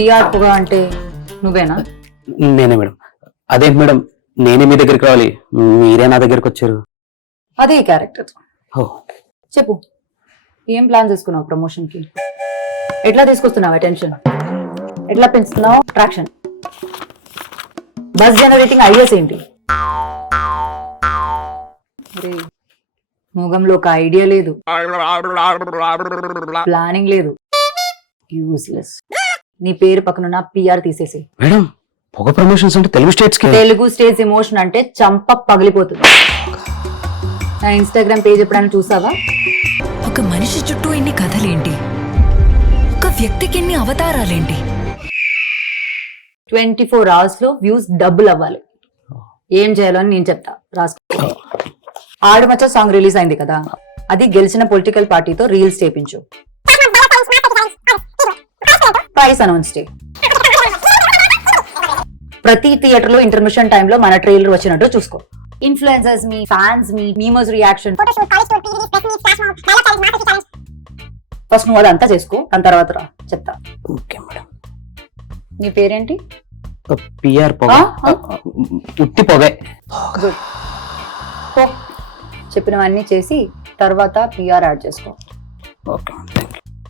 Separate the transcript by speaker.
Speaker 1: PR పొగ అంటే నువ్వేనా?
Speaker 2: నేనే మేడం. అదేంటి మేడం నేనే మీ దగ్గరికి రావాలి. మీరే నా దగ్గరికి వచ్చారు.
Speaker 1: అదే క్యారెక్టర్
Speaker 2: ఓ.
Speaker 1: చెప్పు. ఏం ప్లాన్ చేసుకున్నావు ప్రమోషన్కి ఎట్లా తీసుకొస్తున్నావు అటెన్షన్ ఎట్లా పెంచుతున్నావు? అట్రాక్షన్ బస్ జనరేటింగ్ ఐడియాస్ ఏంటి? మొగంలో ఒక ఐడియా లేదు. ప్లానింగ్ లేదు. యూస్లెస్ నీ పేరు పక్కనున్న పిఆర్ తీసేసి.
Speaker 2: మేడం పొగ ప్రమోషన్స్ అంటే తెలుగు స్టేట్స్కి?
Speaker 1: తెలుగు స్టేట్స్ ఎమోషన్ అంటే చంప పగిలిపోతుంది. నా ఇన్స్టాగ్రామ్ పేజ్ ఎప్పుడైనా చూసావా?
Speaker 3: ఒక మనిషి చుట్టూ ఇన్ని కథలేంటి? ఒక వ్యక్తికి ఎన్ని అవతారాలేంటి?
Speaker 1: ట్వంటీ ఫోర్ అవర్స్లో వ్యూస్ డబుల్ అవ్వాలి. ఏం చేయాలో అని నేను చెప్తా. రాసుకో. ఆడుమచ్చ సాంగ్ రిలీజ్ అయింది కదా. అది గెలిచిన పొలిటికల్ పార్టీతో రీల్స్ చేపించు. ప్రైస్ అనౌన్స్ ప్రతి థియేటర్లో ఇంటర్మిషన్ టైంలో మన ట్రైలర్ వచ్చినట్టు చూసుకో. ఇన్ఫ్లుయెన్సర్స్ మీ ఫ్యాన్స్ మీ మీమర్స్ రియాక్షన్ ఫస్ట్ నువ్వు అదంతా చేసుకో దాని తర్వాత రా చెప్తా.
Speaker 2: Okay madam.
Speaker 1: నీ పేరేంటి?
Speaker 2: పిఆర్ పొగ? ఉత్తి పొగే.
Speaker 1: చెప్పినవన్నీ చేసి తర్వాత పిఆర్ యాడ్ చేసుకో.
Speaker 2: ఓకే